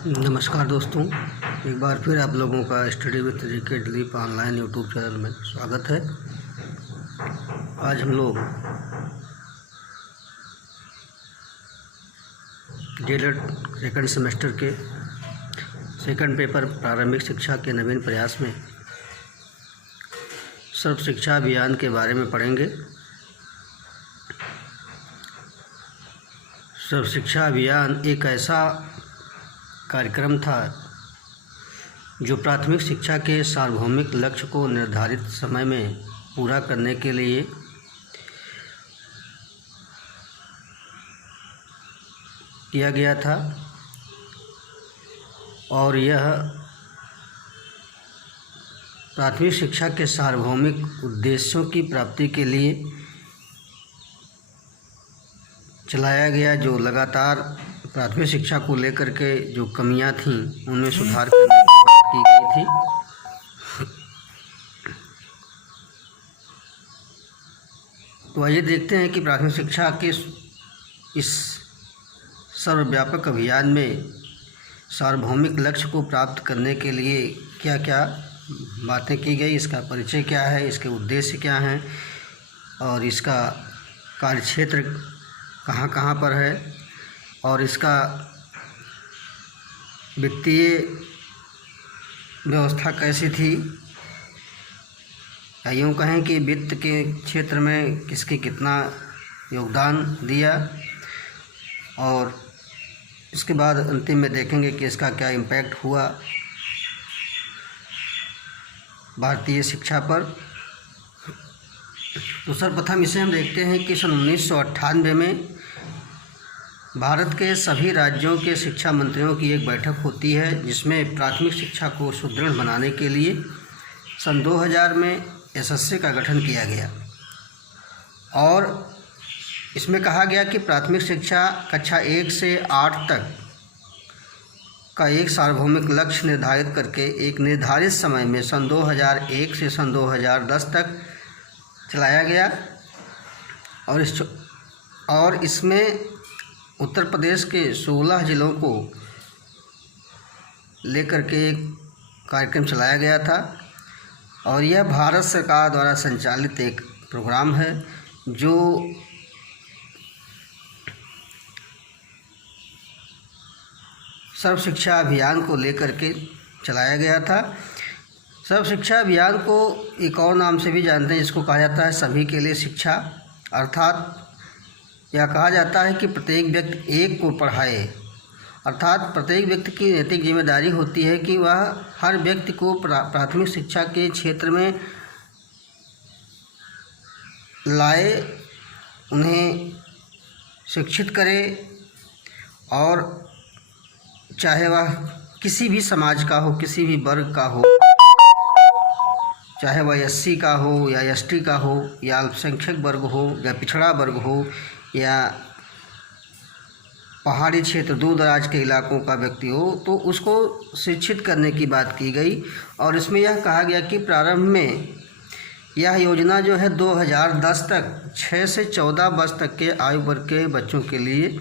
नमस्कार दोस्तों, एक बार फिर आप लोगों का study with GK Dilip online YouTube channel में स्वागत है। आज हम लोग डीएलएड सेकंड सेमेस्टर के सेकंड पेपर प्रारंभिक शिक्षा के नवीन प्रयास में सर्व शिक्षा अभियान के बारे में पढ़ेंगे। सर्व शिक्षा अभियान एक ऐसा कार्यक्रम था जो प्राथमिक शिक्षा के सार्वभौमिक लक्ष्य को निर्धारित समय में पूरा करने के लिए किया गया था और यह प्राथमिक शिक्षा के सार्वभौमिक उद्देश्यों की प्राप्ति के लिए चलाया गया, जो लगातार प्राथमिक शिक्षा को लेकर के जो कमियां थीं उनमें सुधार करने की बात की गई थी। तो आइए देखते हैं कि प्राथमिक शिक्षा के इस सर्वव्यापक अभियान में सार्वभौमिक लक्ष्य को प्राप्त करने के लिए क्या क्या बातें की गई, इसका परिचय क्या है, इसके उद्देश्य क्या हैं और इसका कार्यक्षेत्र कहाँ कहाँ पर है और इसका वित्तीय व्यवस्था कैसी थी, या यूँ कहें कि वित्त के क्षेत्र में किसकी कितना योगदान दिया, और इसके बाद अंतिम में देखेंगे कि इसका क्या इम्पैक्ट हुआ भारतीय शिक्षा पर। तो सर्वप्रथम इसे हम देखते हैं कि सन 1998 में भारत के सभी राज्यों के शिक्षा मंत्रियों की एक बैठक होती है, जिसमें प्राथमिक शिक्षा को सुदृढ़ बनाने के लिए सन 2000 में एसएससी का गठन किया गया और इसमें कहा गया कि प्राथमिक शिक्षा कक्षा 1 से 8 तक का एक सार्वभौमिक लक्ष्य निर्धारित करके एक निर्धारित समय में सन 2001 से सन 2010 तक चलाया गया और इसमें उत्तर प्रदेश के 16 जिलों को लेकर के एक कार्यक्रम चलाया गया था और यह भारत सरकार द्वारा संचालित एक प्रोग्राम है जो सर्व शिक्षा अभियान को लेकर के चलाया गया था। सर्व शिक्षा अभियान को एक और नाम से भी जानते हैं, जिसको कहा जाता है सभी के लिए शिक्षा, अर्थात यह कहा जाता है कि प्रत्येक व्यक्ति एक को पढ़ाए, अर्थात प्रत्येक व्यक्ति की नैतिक जिम्मेदारी होती है कि वह हर व्यक्ति को प्राथमिक शिक्षा के क्षेत्र में लाए, उन्हें शिक्षित करे और चाहे वह किसी भी समाज का हो, किसी भी वर्ग का हो, चाहे वह एससी का हो या एसटी का हो या अल्पसंख्यक वर्ग हो या पिछड़ा वर्ग हो या पहाड़ी क्षेत्र दूर दराज के इलाकों का व्यक्ति हो, तो उसको शिक्षित करने की बात की गई। और इसमें यह कहा गया कि प्रारंभ में यह योजना जो है 2010 तक 6 से 14 वर्ष तक के आयु वर्ग के बच्चों के लिए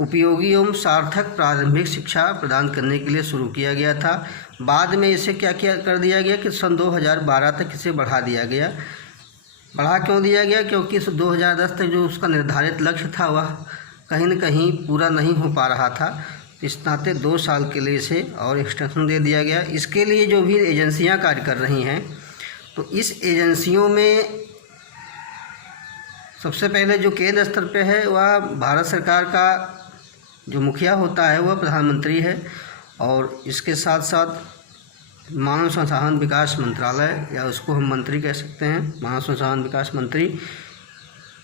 उपयोगी एवं सार्थक प्रारंभिक शिक्षा प्रदान करने के लिए शुरू किया गया था। बाद में इसे क्या कर दिया गया कि सन 2012 तक इसे बढ़ा दिया गया। बढ़ा क्यों दिया गया? क्योंकि 2010 तक जो उसका निर्धारित लक्ष्य था वह कहीं न कहीं पूरा नहीं हो पा रहा था। इस नाते 2 साल के लिए इसे और एक्सटेंशन दे दिया गया। इसके लिए जो भी एजेंसियां कार्य कर रही हैं, तो इस एजेंसियों में सबसे पहले जो केंद्र स्तर पे है वह भारत सरकार का जो मुखिया होता है वह प्रधानमंत्री है, और इसके साथ साथ मानव संसाधन विकास मंत्रालय, या उसको हम मंत्री कह सकते हैं, मानव संसाधन विकास मंत्री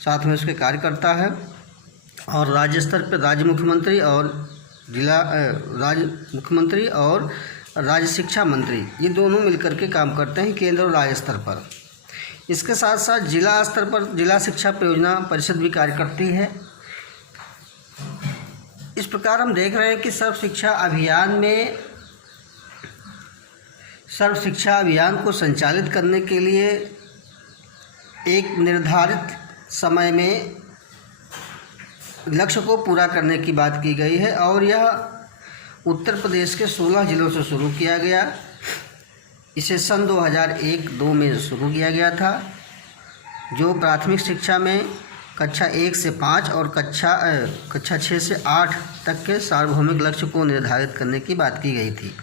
साथ में उसके कार्यकर्ता है, और राज्य स्तर पर राज्य मुख्यमंत्री और जिला राज्य मुख्यमंत्री और राज्य शिक्षा मंत्री, ये दोनों मिलकर के काम करते हैं केंद्र और राज्य स्तर पर। इसके साथ साथ जिला स्तर पर जिला शिक्षा परियोजना परिषद भी कार्य करती है। इस प्रकार हम देख रहे हैं कि सर्व शिक्षा अभियान को संचालित करने के लिए एक निर्धारित समय में लक्ष्य को पूरा करने की बात की गई है और यह उत्तर प्रदेश के 16 जिलों से शुरू किया गया। इसे सन 2001-2 में शुरू किया गया था, जो प्राथमिक शिक्षा में कक्षा 1 से 5 और कक्षा 6 से 8 तक के सार्वभौमिक लक्ष्य को निर्धारित करने की बात की गई थी।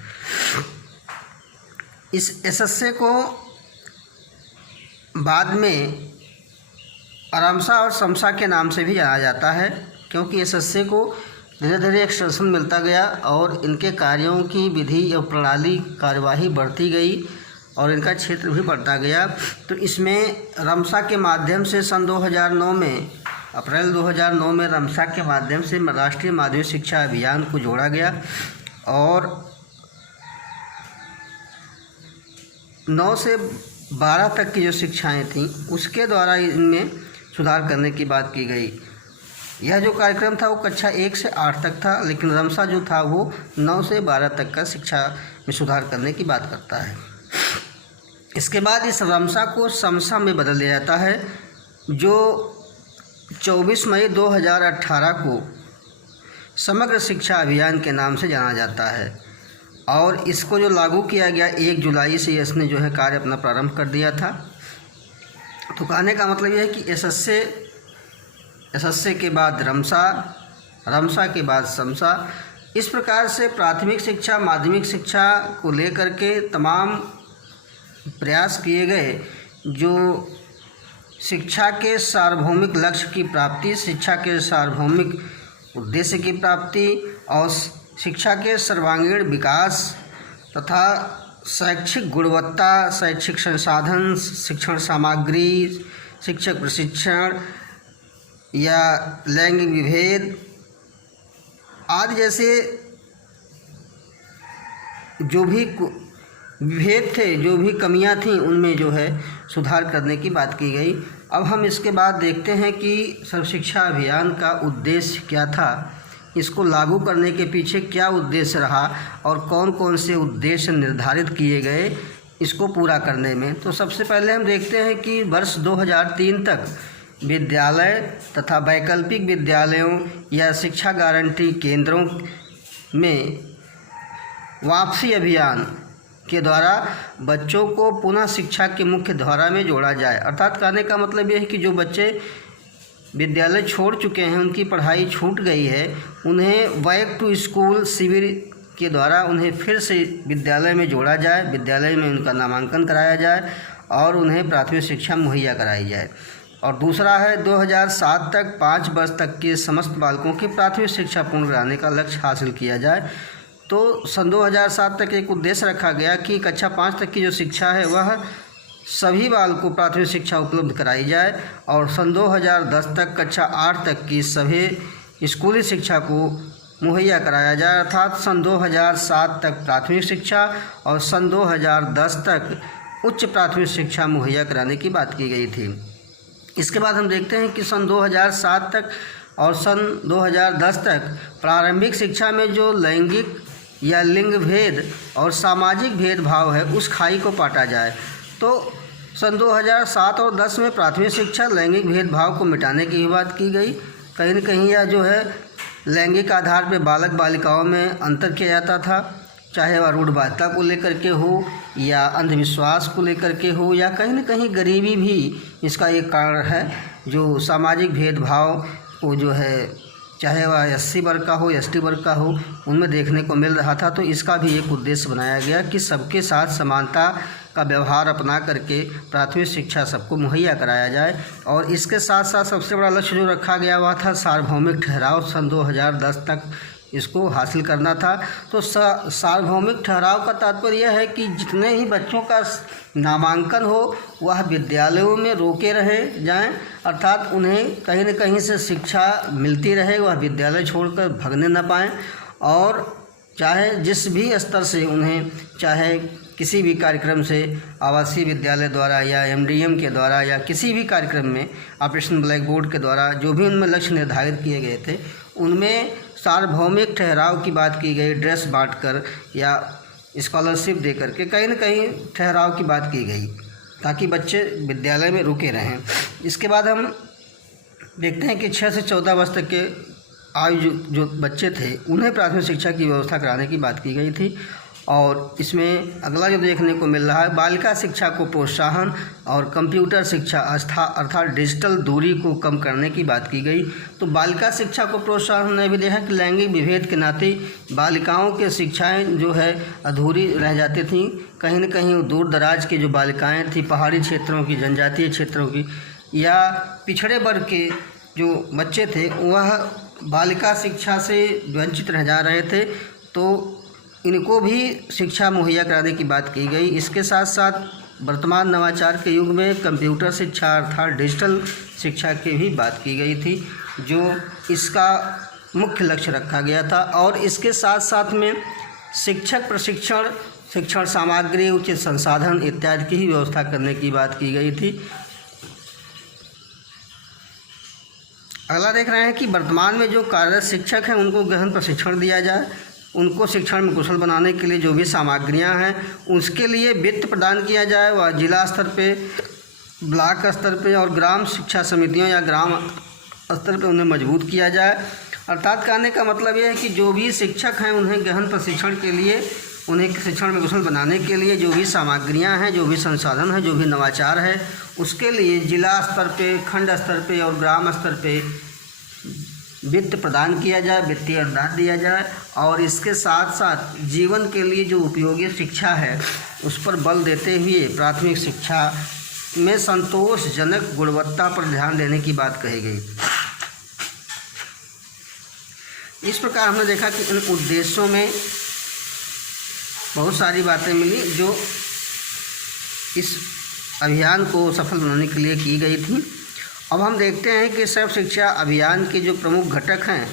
इस एसएसए को बाद में आरामसा और समसा के नाम से भी जाना जाता है, क्योंकि एसएसए को धीरे धीरे एक्सटेंशन मिलता गया और इनके कार्यों की विधि और प्रणाली कार्यवाही बढ़ती गई और इनका क्षेत्र भी बढ़ता गया। तो इसमें रमसा के माध्यम से सन 2009 में अप्रैल 2009 में रमसा के माध्यम से राष्ट्रीय माध्यमिक शिक्षा अभियान को जोड़ा गया और 9 से 12 तक की जो शिक्षाएं थीं उसके द्वारा इनमें सुधार करने की बात की गई। यह जो कार्यक्रम था वो कक्षा 1 से 8 तक था, लेकिन रमसा जो था वो 9 से 12 तक का शिक्षा में सुधार करने की बात करता है। इसके बाद इस रमसा को समसा में बदल दिया जाता है, जो 24 मई 2018 को समग्र शिक्षा अभियान के नाम से जाना जाता है और इसको जो लागू किया गया 1 जुलाई से इसने जो है कार्य अपना प्रारंभ कर दिया था। तो कहने का मतलब यह है कि एसएसए के बाद रमसा, रमसा के बाद समसा, इस प्रकार से प्राथमिक शिक्षा माध्यमिक शिक्षा को लेकर के तमाम प्रयास किए गए, जो शिक्षा के सार्वभौमिक लक्ष्य की प्राप्ति, शिक्षा के सार्वभौमिक उद्देश्य की प्राप्ति और शिक्षा के सर्वांगीण विकास तथा शैक्षिक गुणवत्ता, शैक्षिक संसाधन, शिक्षण सामग्री, शिक्षक प्रशिक्षण या लैंगिक विभेद आदि जैसे जो भी विभेद थे, जो भी कमियां थीं, उनमें जो है सुधार करने की बात की गई। अब हम इसके बाद देखते हैं कि सर्व शिक्षा अभियान का उद्देश्य क्या था, इसको लागू करने के पीछे क्या उद्देश्य रहा और कौन कौन से उद्देश्य निर्धारित किए गए इसको पूरा करने में। तो सबसे पहले हम देखते हैं कि वर्ष 2003 तक विद्यालय तथा वैकल्पिक विद्यालयों या शिक्षा गारंटी केंद्रों में वापसी अभियान के द्वारा बच्चों को पुनः शिक्षा के मुख्य धारा में जोड़ा जाए। अर्थात कहने का मतलब यह है कि जो बच्चे विद्यालय छोड़ चुके हैं, उनकी पढ़ाई छूट गई है, उन्हें बैक टू स्कूल शिविर के द्वारा उन्हें फिर से विद्यालय में जोड़ा जाए, विद्यालय में उनका नामांकन कराया जाए और उन्हें प्राथमिक शिक्षा मुहैया कराई जाए। और दूसरा है 2007 तक 5 वर्ष तक के समस्त बालकों की प्राथमिक शिक्षा पूर्ण कराने का लक्ष्य हासिल किया जाए। तो सन 2007 तक एक उद्देश्य रखा गया कि कक्षा 5 तक की जो शिक्षा है वह सभी बालकों को प्राथमिक शिक्षा उपलब्ध कराई जाए और सन 2010 तक कक्षा 8 तक की सभी स्कूली शिक्षा को मुहैया कराया जाए। अर्थात सन 2007 तक प्राथमिक शिक्षा और सन 2010 तक उच्च प्राथमिक शिक्षा मुहैया कराने की बात की गई थी। इसके बाद हम देखते हैं कि सन 2007 तक और सन 2010 तक प्रारंभिक शिक्षा में जो लैंगिक या लिंग भेद और सामाजिक भेदभाव है उस खाई को पाटा जाए। तो सन 2007 और 10 में प्राथमिक शिक्षा लैंगिक भेदभाव को मिटाने की बात की गई। कहीं न कहीं यह जो है लैंगिक आधार पर बालक बालिकाओं में अंतर किया जाता था, चाहे वह रूढ़वादिता को लेकर के हो या अंधविश्वास को लेकर के हो या कहीं न कहीं गरीबी भी इसका एक कारण है, जो सामाजिक भेदभाव को जो है चाहे वह एससी वर्ग का हो एसटी वर्ग का हो उनमें देखने को मिल रहा था। तो इसका भी एक उद्देश्य बनाया गया कि सबके साथ समानता का व्यवहार अपना करके प्राथमिक शिक्षा सबको मुहैया कराया जाए। और इसके साथ साथ सबसे बड़ा लक्ष्य जो रखा गया हुआ था सार्वभौमिक ठहराव, सन 2010 तक इसको हासिल करना था। तो सार्वभौमिक ठहराव का तात्पर्य यह है कि जितने ही बच्चों का नामांकन हो वह विद्यालयों में रोके रहे जाएं, अर्थात उन्हें कहीं न कहीं से शिक्षा मिलती रहे, वह विद्यालय छोड़कर भागने न पाएं और चाहे जिस भी स्तर से उन्हें, चाहे किसी भी कार्यक्रम से आवासीय विद्यालय द्वारा या एमडीएम के द्वारा या किसी भी कार्यक्रम में ऑपरेशन ब्लैक बोर्ड के द्वारा जो भी उनमें लक्ष्य निर्धारित किए गए थे उनमें सार्वभौमिक ठहराव की बात की गई, ड्रेस बांटकर या स्कॉलरशिप दे करके कहीं न कहीं ठहराव की बात की गई ताकि बच्चे विद्यालय में रुके रहें। इसके बाद हम देखते हैं कि 6 से 14 वर्ष तक के आयु जो बच्चे थे उन्हें प्राथमिक शिक्षा की व्यवस्था कराने की बात की गई थी। और इसमें अगला जो देखने को मिल रहा है, बालिका शिक्षा को प्रोत्साहन और कंप्यूटर शिक्षा अर्थात डिजिटल दूरी को कम करने की बात की गई। तो बालिका शिक्षा को प्रोत्साहन हमने भी देखा कि लैंगिक विभेद के नाते बालिकाओं के शिक्षाएं जो है अधूरी रह जाती थीं। कहीं न कहीं दूर दराज की जो बालिकाएं थीं, पहाड़ी क्षेत्रों की, जनजातीय क्षेत्रों की या पिछड़े वर्ग के जो बच्चे थे, वह बालिका शिक्षा से वंचित रह जा रहे थे। तो इनको भी शिक्षा मुहैया कराने की बात की गई। इसके साथ साथ वर्तमान नवाचार के युग में कंप्यूटर शिक्षा अर्थात डिजिटल शिक्षा की भी बात की गई थी, जो इसका मुख्य लक्ष्य रखा गया था। और इसके साथ साथ में शिक्षक प्रशिक्षण, शिक्षण सामग्री, उचित संसाधन इत्यादि की ही व्यवस्था करने की बात की गई थी। अगला देख रहे हैं कि वर्तमान में जो कार्यरत शिक्षक हैं उनको गहन प्रशिक्षण दिया जाए, उनको शिक्षण में कुशल बनाने के लिए जो भी सामग्रियां हैं उसके लिए वित्त प्रदान किया जाए। वह जिला स्तर पे, ब्लॉक स्तर पे और ग्राम शिक्षा समितियों या ग्राम स्तर पे उन्हें मजबूत किया जाए। अर्थात कहने का मतलब यह है कि जो भी शिक्षक हैं उन्हें गहन प्रशिक्षण के लिए, उन्हें शिक्षण में कुशल बनाने के लिए जो भी सामग्रियां हैं, जो भी संसाधन है, जो भी नवाचार है, उसके लिए जिला स्तर पे, खंड स्तर पे और ग्राम स्तर पे वित्त प्रदान किया जाए, वित्तीय अनुदान दिया जाए। और इसके साथ साथ जीवन के लिए जो उपयोगी शिक्षा है उस पर बल देते हुए प्राथमिक शिक्षा में संतोषजनक गुणवत्ता पर ध्यान देने की बात कही गई। इस प्रकार हमने देखा कि इन उद्देश्यों में बहुत सारी बातें मिली जो इस अभियान को सफल बनाने के लिए की गई थी। अब हम देखते हैं कि सर्व शिक्षा अभियान के जो प्रमुख घटक हैं,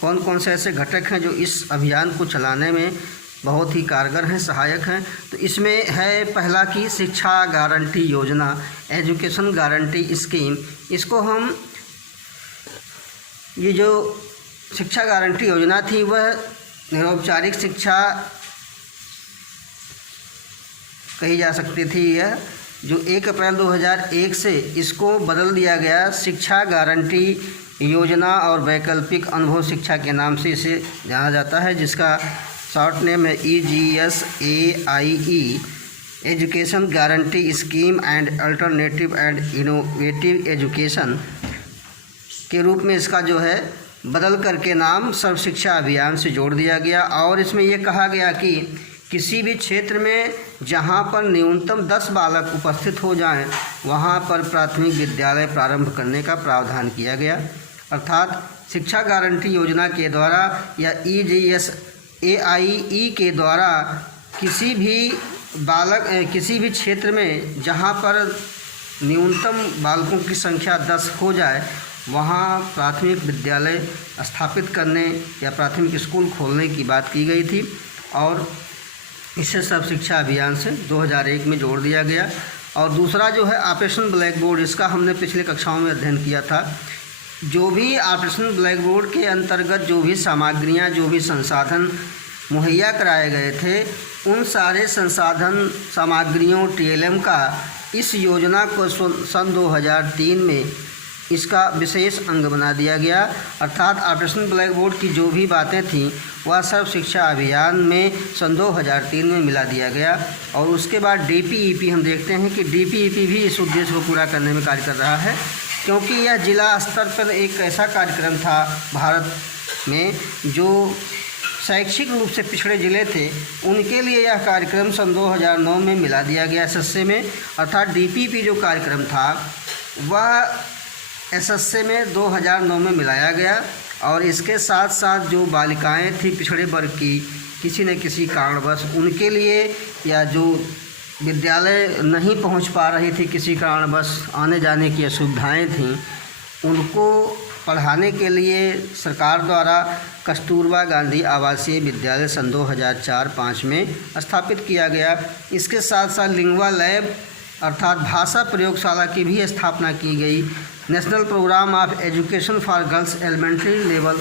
कौन कौन से ऐसे घटक हैं जो इस अभियान को चलाने में बहुत ही कारगर हैं, सहायक हैं। तो इसमें है पहला कि शिक्षा गारंटी योजना, एजुकेशन गारंटी स्कीम। इसको हम, ये जो शिक्षा गारंटी योजना थी वह निरौपचारिक शिक्षा कही जा सकती थी। यह जो 1 अप्रैल 2001 से इसको बदल दिया गया शिक्षा गारंटी योजना और वैकल्पिक अनुभव शिक्षा के नाम से इसे जाना जाता है, जिसका शॉर्ट नेम है EGSAIE, education guarantee scheme and alternative and innovative education के रूप में इसका जो है बदल करके नाम सर्व शिक्षा अभियान से जोड़ दिया गया। और इसमें यह कहा गया कि किसी भी क्षेत्र में जहां पर न्यूनतम 10 बालक उपस्थित हो जाएं, वहां पर प्राथमिक विद्यालय प्रारंभ करने का प्रावधान किया गया। अर्थात शिक्षा गारंटी योजना के द्वारा या EGSAIE के द्वारा किसी भी क्षेत्र में जहां पर न्यूनतम बालकों की संख्या 10 हो जाए, वहां प्राथमिक विद्यालय स्थापित करने या प्राथमिक स्कूल खोलने की बात की गई थी। और इसे सर्व शिक्षा अभियान से 2001 में जोड़ दिया गया। और दूसरा जो है ऑपरेशन ब्लैक बोर्ड, इसका हमने पिछले कक्षाओं में अध्ययन किया था। जो भी ऑपरेशन ब्लैक बोर्ड के अंतर्गत जो भी सामग्रियां, जो भी संसाधन मुहैया कराए गए थे, उन सारे संसाधन सामग्रियों TLM का इस योजना को सन 2003 में इसका विशेष अंग बना दिया गया। अर्थात ऑपरेशन ब्लैक बोर्ड की जो भी बातें थीं वह सर्व शिक्षा अभियान में सन 2003 में मिला दिया गया। और उसके बाद DPEP हम देखते हैं कि DPEP भी इस उद्देश्य को पूरा करने में कार्य कर रहा है, क्योंकि यह जिला स्तर पर एक ऐसा कार्यक्रम था भारत में जो शैक्षिक रूप से पिछड़े ज़िले थे, उनके लिए यह कार्यक्रम सन 2009 में मिला दिया गया SSA में। अर्थात DPEP जो कार्यक्रम था वह SSA में 2009 में मिलाया गया। और इसके साथ साथ जो बालिकाएं थी पिछड़े वर्ग की, किसी न किसी कारणवश उनके लिए या जो विद्यालय नहीं पहुंच पा रही थी, किसी कारणवश आने जाने की असुविधाएं थीं, उनको पढ़ाने के लिए सरकार द्वारा कस्तूरबा गांधी आवासीय विद्यालय सन 2004-05 में स्थापित किया गया। इसके साथ साथ लिंग्वा लैब अर्थात भाषा प्रयोगशाला की भी स्थापना की गई। National programme of education for girls elementary level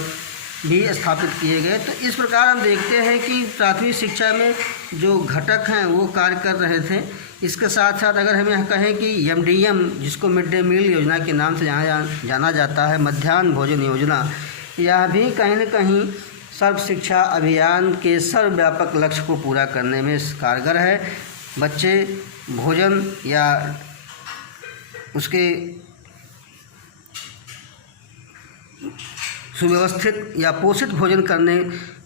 भी स्थापित किए गए। तो इस प्रकार हम देखते हैं कि प्राथमिक शिक्षा में जो घटक हैं वो कार्य कर रहे थे। इसके साथ साथ अगर हम यह कहें कि MDM, जिसको मिड डे मील योजना के नाम से जाना जाता है, मध्याह्न भोजन योजना, यह भी कहीं न कहीं सर्व शिक्षा अभियान के सर्वव्यापक लक्ष्य को पूरा करने में कारगर है। बच्चे भोजन या उसके सुव्यवस्थित या पोषित भोजन करने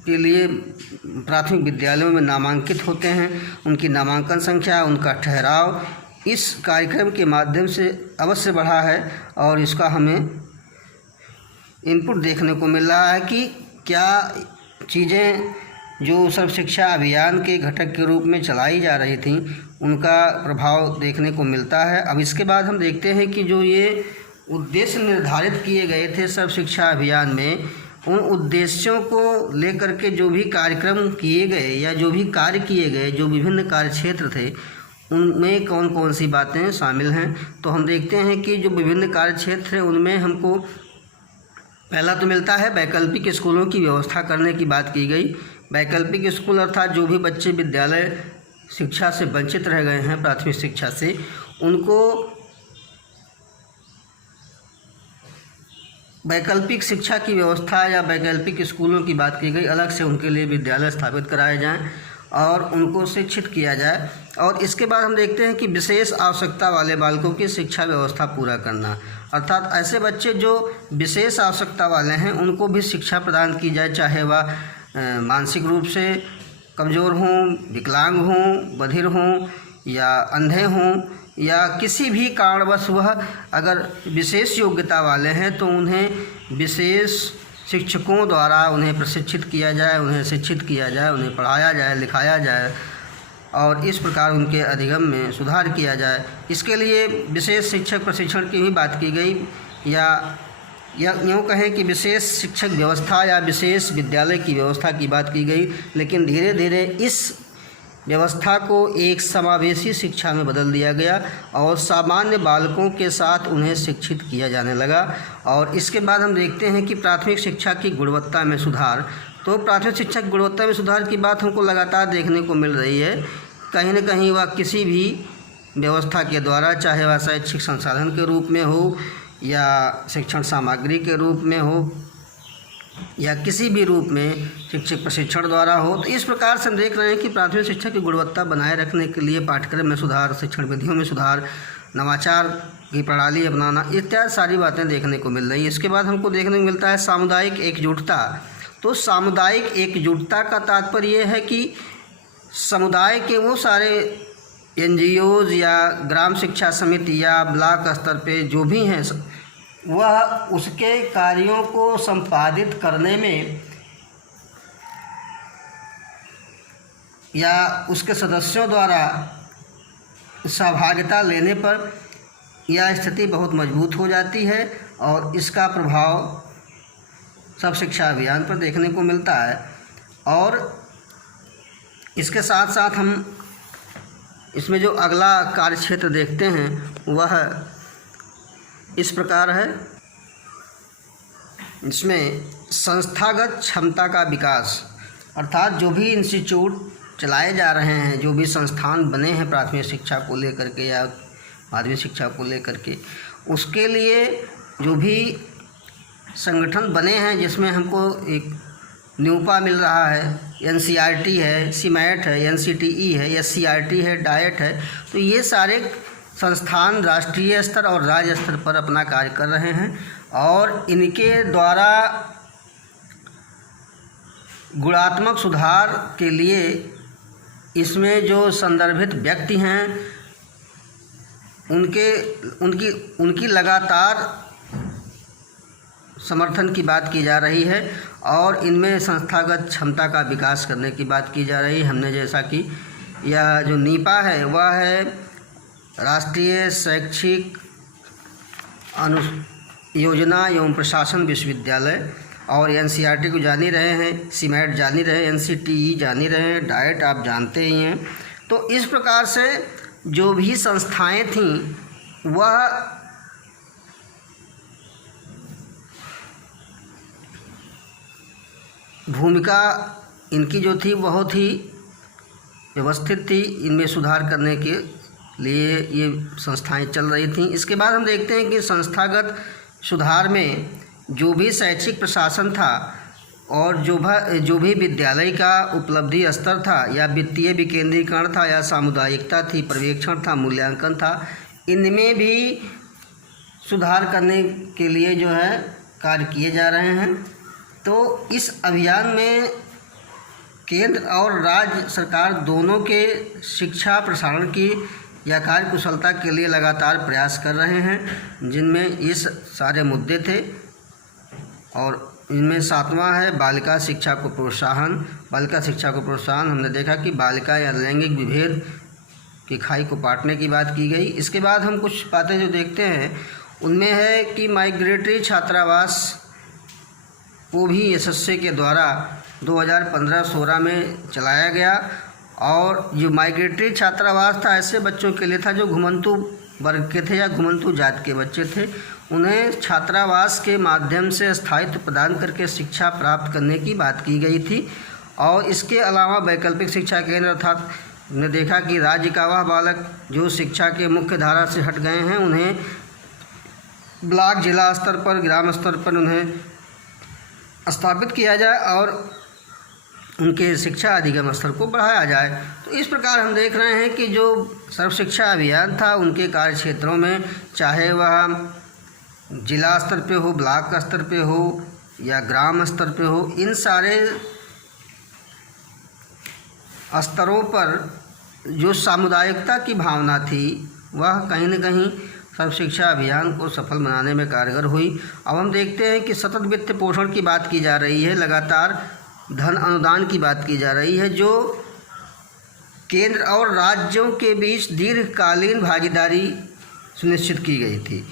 के लिए प्राथमिक विद्यालयों में नामांकित होते हैं। उनकी नामांकन संख्या, उनका ठहराव इस कार्यक्रम के माध्यम से अवश्य बढ़ा है और इसका हमें इनपुट देखने को मिल रहा है कि क्या चीज़ें जो सर्व शिक्षा अभियान के घटक के रूप में चलाई जा रही थी उनका प्रभाव देखने को मिलता है। अब इसके बाद हम देखते हैं कि जो ये उद्देश्य निर्धारित किए गए थे सर्व शिक्षा अभियान में, उन उद्देश्यों को लेकर के जो भी कार्यक्रम किए गए या जो भी कार्य किए गए, जो विभिन्न कार्य क्षेत्र थे, उनमें कौन कौन सी बातें शामिल हैं। तो हम देखते हैं कि जो विभिन्न कार्य क्षेत्र हैं उनमें हमको पहला तो मिलता है वैकल्पिक स्कूलों की व्यवस्था करने की बात की गई। वैकल्पिक स्कूल अर्थात जो भी बच्चे विद्यालय शिक्षा से वंचित रह गए हैं, प्राथमिक शिक्षा से, उनको वैकल्पिक शिक्षा की व्यवस्था या वैकल्पिक स्कूलों की बात की गई। अलग से उनके लिए विद्यालय स्थापित कराए जाएं और उनको शिक्षित किया जाए। और इसके बाद हम देखते हैं कि विशेष आवश्यकता वाले बालकों की शिक्षा व्यवस्था पूरा करना, अर्थात ऐसे बच्चे जो विशेष आवश्यकता वाले हैं उनको भी शिक्षा प्रदान की जाए, चाहे वह मानसिक रूप से कमज़ोर हों, विकलांग हों, बधिर हों या अंधे हों या किसी भी कारणवश वह अगर विशेष योग्यता वाले हैं तो उन्हें विशेष शिक्षकों द्वारा उन्हें प्रशिक्षित किया जाए, उन्हें शिक्षित किया जाए, उन्हें पढ़ाया जाए, लिखाया जाए और इस प्रकार उनके अधिगम में सुधार किया जाए। इसके लिए विशेष शिक्षक प्रशिक्षण की भी बात की गई, या यूँ कहें कि विशेष शिक्षक व्यवस्था या विशेष विद्यालय की व्यवस्था की बात की गई। लेकिन धीरे धीरे इस व्यवस्था को एक समावेशी शिक्षा में बदल दिया गया और सामान्य बालकों के साथ उन्हें शिक्षित किया जाने लगा। और इसके बाद हम देखते हैं कि प्राथमिक शिक्षा की गुणवत्ता में सुधार। तो प्राथमिक शिक्षा की गुणवत्ता में सुधार की बात हमको लगातार देखने को मिल रही है। कहीं न कहीं वह किसी भी व्यवस्था के द्वारा, चाहे वह शैक्षिक संसाधन के रूप में हो या शिक्षण सामग्री के रूप में हो या किसी भी रूप में शिक्षक प्रशिक्षण द्वारा हो, तो इस प्रकार से हम देख रहे हैं कि प्राथमिक शिक्षा की गुणवत्ता बनाए रखने के लिए पाठ्यक्रम में सुधार, शिक्षण विधियों में सुधार, नवाचार की प्रणाली अपनाना इत्यादि सारी बातें देखने को मिल रही है। इसके बाद हमको देखने को मिलता है सामुदायिक एकजुटता। तो सामुदायिक एकजुटता का तात्पर्य यह है कि समुदाय के वो सारे NGOs या ग्राम शिक्षा समिति या ब्लॉक स्तर पे जो भी हैं, वह उसके कार्यों को संपादित करने में या उसके सदस्यों द्वारा सहभागिता लेने पर यह स्थिति बहुत मजबूत हो जाती है और इसका प्रभाव सब शिक्षा अभियान पर देखने को मिलता है। और इसके साथ साथ हम इसमें जो अगला कार्य क्षेत्र देखते हैं वह इस प्रकार है। इसमें संस्थागत क्षमता का विकास, अर्थात जो भी इंस्टीट्यूट चलाए जा रहे हैं, जो भी संस्थान बने हैं प्राथमिक शिक्षा को लेकर के या माध्यमिक शिक्षा को लेकर के, उसके लिए जो भी संगठन बने हैं जिसमें हमको एक न्यूपा मिल रहा है, NCERT है, CMAT है, NCTE है, SCERT है, डाइट है, तो ये सारे संस्थान राष्ट्रीय स्तर और राज्य स्तर पर अपना कार्य कर रहे हैं और इनके द्वारा गुणात्मक सुधार के लिए इसमें जो संदर्भित व्यक्ति हैं उनकी लगातार समर्थन की बात की जा रही है और इनमें संस्थागत क्षमता का विकास करने की बात की जा रही है। हमने जैसा कि यह जो नीपा है वह है राष्ट्रीय शैक्षिक योजना एवं प्रशासन विश्वविद्यालय, और NCERT को जान ही रहे हैं, CMAT जान ही रहे हैं, NCTE जान ही रहे हैं, डाइट आप जानते ही हैं। तो इस प्रकार से जो भी संस्थाएं थीं वह भूमिका इनकी जो थी बहुत ही व्यवस्थित थी, इनमें सुधार करने के लिए ये संस्थाएं चल रही थीं। इसके बाद हम देखते हैं कि संस्थागत सुधार में जो भी शैक्षिक प्रशासन था और जो भी विद्यालय का उपलब्धि स्तर था या वित्तीय विकेंद्रीकरण था या सामुदायिकता थी, पर्यवेक्षण था, मूल्यांकन था, इनमें भी सुधार करने के लिए जो है कार्य किए जा रहे हैं। तो इस अभियान में केंद्र और राज्य सरकार दोनों के शिक्षा प्रसारण की या कार्य कुशलता के लिए लगातार प्रयास कर रहे हैं, जिनमें ये सारे मुद्दे थे। और इनमें 7वां है बालिका शिक्षा को प्रोत्साहन। बालिका शिक्षा को प्रोत्साहन, हमने देखा कि बालिका या लैंगिक विभेद की खाई को पाटने की बात की गई। इसके बाद हम कुछ बातें जो देखते हैं उनमें है कि माइग्रेटरी छात्रावास को भी एसएससी के द्वारा 2015-16 में चलाया गया। और जो माइग्रेटरी छात्रावास था ऐसे बच्चों के लिए था जो घुमंतु वर्ग के थे या घुमंतु जात के बच्चे थे। उन्हें छात्रावास के माध्यम से स्थायित्व प्रदान करके शिक्षा प्राप्त करने की बात की गई थी। और इसके अलावा वैकल्पिक शिक्षा केंद्र अर्थात हमने देखा कि राज्य का वह बालक जो शिक्षा के मुख्य धारा से हट गए हैं उन्हें ब्लॉक, जिला स्तर पर, ग्राम स्तर पर उन्हें स्थापित किया जाए और उनके शिक्षा अधिगम स्तर को बढ़ाया जाए। तो इस प्रकार हम देख रहे हैं कि जो सर्व शिक्षा अभियान था उनके कार्य क्षेत्रों में, चाहे वह जिला स्तर पे हो, ब्लॉक स्तर पे हो या ग्राम स्तर पे हो, इन सारे स्तरों पर जो सामुदायिकता की भावना थी वह कहीं न कहीं सर्व शिक्षा अभियान को सफल बनाने में कारगर हुई। अब हम देखते हैं कि सतत वित्त पोषण की बात की जा रही है, लगातार धन अनुदान की बात की जा रही है, जो केंद्र और राज्यों के बीच दीर्घकालीन भागीदारी सुनिश्चित की गई थी।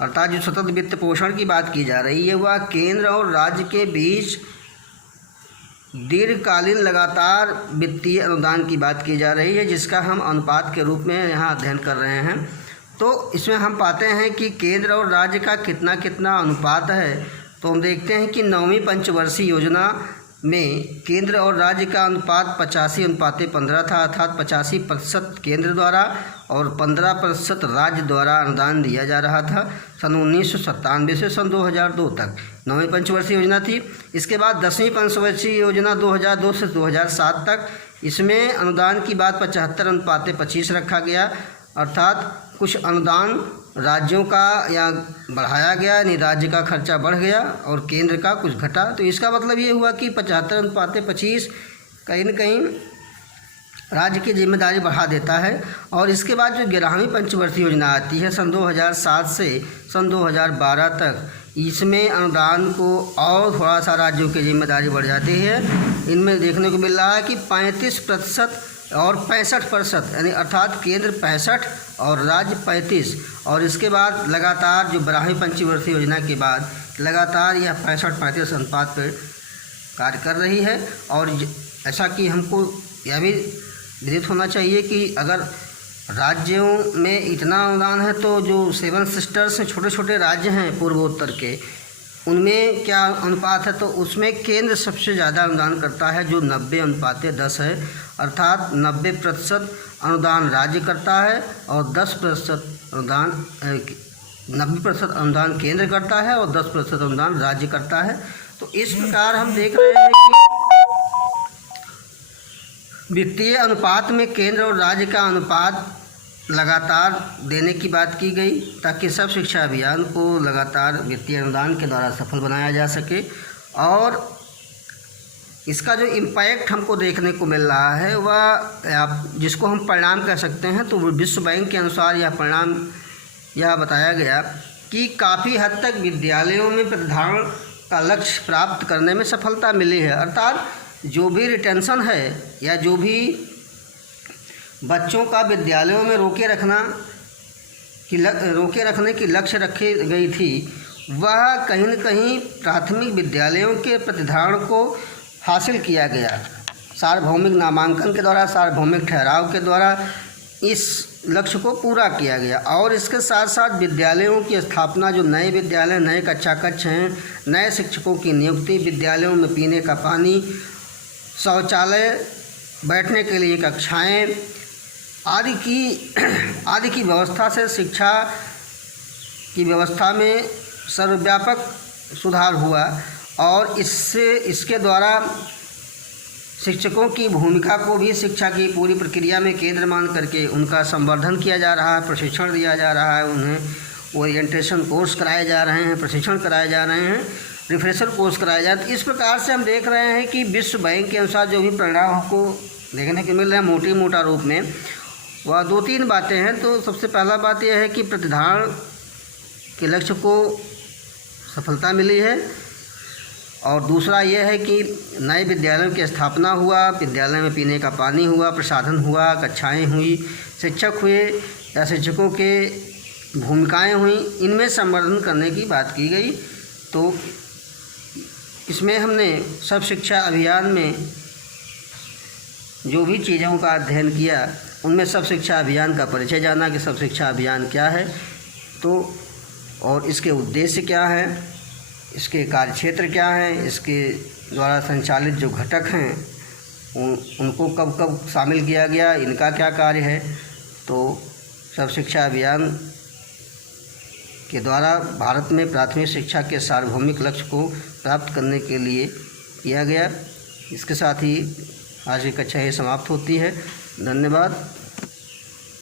अर्थात जो सतत वित्त पोषण की बात की जा रही है वह केंद्र और राज्य के बीच दीर्घकालीन लगातार वित्तीय अनुदान की बात की जा रही है, जिसका हम अनुपात के रूप में यहाँ अध्ययन कर रहे हैं। तो इसमें हम पाते हैं कि केंद्र और राज्य का कितना कितना अनुपात है। तो हम देखते हैं कि 9वीं पंचवर्षीय योजना में केंद्र और राज्य का अनुपात 85:15 था, अर्थात 85% केंद्र द्वारा और 15% राज्य द्वारा अनुदान दिया जा रहा था। सन 1997 से सन 2002 तक 9वीं पंचवर्षीय योजना थी। इसके बाद 10वीं पंचवर्षीय योजना 2002 से 2007 तक, इसमें अनुदान की बात 75:25 रखा गया, अर्थात कुछ अनुदान राज्यों का या बढ़ाया गया, यानी राज्य का खर्चा बढ़ गया और केंद्र का कुछ घटा। तो इसका मतलब ये हुआ कि 75:25 कहीं न कहीं राज्य की जिम्मेदारी बढ़ा देता है। और इसके बाद जो 11वीं पंचवर्षीय योजना आती है सन 2007 से सन 2012 तक, इसमें अनुदान को और थोड़ा सा राज्यों की जिम्मेदारी बढ़ जाती है। इनमें देखने को मिल रहा है कि 35% और 65%, यानी अर्थात केंद्र 65 और राज्य 35। और इसके बाद लगातार जो 12वीं पंचवर्षीय योजना के बाद लगातार यह 65-35 अनुपात पर कार्य कर रही है। और ऐसा कि हमको यह भी विदित होना चाहिए कि अगर राज्यों में इतना अनुदान है तो जो 7 सिस्टर्स हैं, छोटे छोटे राज्य हैं पूर्वोत्तर के, उनमें क्या अनुपात है, तो उसमें केंद्र सबसे ज़्यादा अनुदान करता है जो 90:10 है, अर्थात 90% अनुदान राज्य करता है और 10% अनुदान 90% अनुदान केंद्र करता है और 10% अनुदान राज्य करता है। तो इस प्रकार हम देख रहे हैं कि वित्तीय अनुपात में केंद्र और राज्य का अनुपात लगातार देने की बात की गई ताकि सब शिक्षा अभियान को लगातार वित्तीय अनुदान के द्वारा सफल बनाया जा सके। और इसका जो इम्पैक्ट हमको देखने को मिल रहा है वह जिसको हम परिणाम कह सकते हैं, तो विश्व बैंक के अनुसार यह परिणाम यह बताया गया कि काफ़ी हद तक विद्यालयों में प्रतिधारण का लक्ष्य प्राप्त करने में सफलता मिली है। अर्थात जो भी रिटेंशन है या जो भी बच्चों का विद्यालयों में रोके रखने की लक्ष्य रखी गई थी, वह कहीं न कहीं प्राथमिक विद्यालयों के प्रतिधारण को हासिल किया गया। सार्वभौमिक नामांकन के द्वारा, सार्वभौमिक ठहराव के द्वारा इस लक्ष्य को पूरा किया गया। और इसके साथ साथ विद्यालयों की स्थापना, जो नए विद्यालय, नए कक्षा कक्ष हैं, नए शिक्षकों की नियुक्ति, विद्यालयों में पीने का पानी, शौचालय, बैठने के लिए कक्षाएं आदि की व्यवस्था से शिक्षा की व्यवस्था में सर्वव्यापक सुधार हुआ और इसके द्वारा शिक्षकों की भूमिका को भी शिक्षा की पूरी प्रक्रिया में केंद्र मान करके उनका संवर्धन किया जा रहा है, प्रशिक्षण दिया जा रहा है, उन्हें ओरिएंटेशन कोर्स कराए जा रहे हैं, प्रशिक्षण कराए जा रहे हैं, रिफ्रेशर कोर्स कराए जा रहे हैं। इस प्रकार से हम देख रहे हैं कि विश्व बैंक के अनुसार जो भी परिणाम को देखने को मिल रहे हैं मोटा रूप में, वह 2-3 बातें हैं। तो सबसे पहला बात यह है कि प्रतिधारण के लक्ष्य को सफलता मिली है और दूसरा यह है कि नए विद्यालयों की स्थापना हुआ, विद्यालय में पीने का पानी हुआ, प्रसाधन हुआ, कक्षाएं हुई, शिक्षक हुए या शिक्षकों के भूमिकाएं हुई, इनमें संवर्धन करने की बात की गई। तो इसमें हमने सब शिक्षा अभियान में जो भी चीज़ों का अध्ययन किया उनमें सब शिक्षा अभियान का परिचय जाना कि सब शिक्षा अभियान क्या है, तो और इसके उद्देश्य क्या है, इसके कार्यक्षेत्र क्या है, इसके द्वारा संचालित जो घटक हैं उनको कब कब शामिल किया गया, इनका क्या कार्य है। तो सब शिक्षा अभियान के द्वारा भारत में प्राथमिक शिक्षा के सार्वभौमिक लक्ष्य को प्राप्त करने के लिए किया गया। इसके साथ ही आज की कक्षा ये समाप्त होती है। धन्यवाद।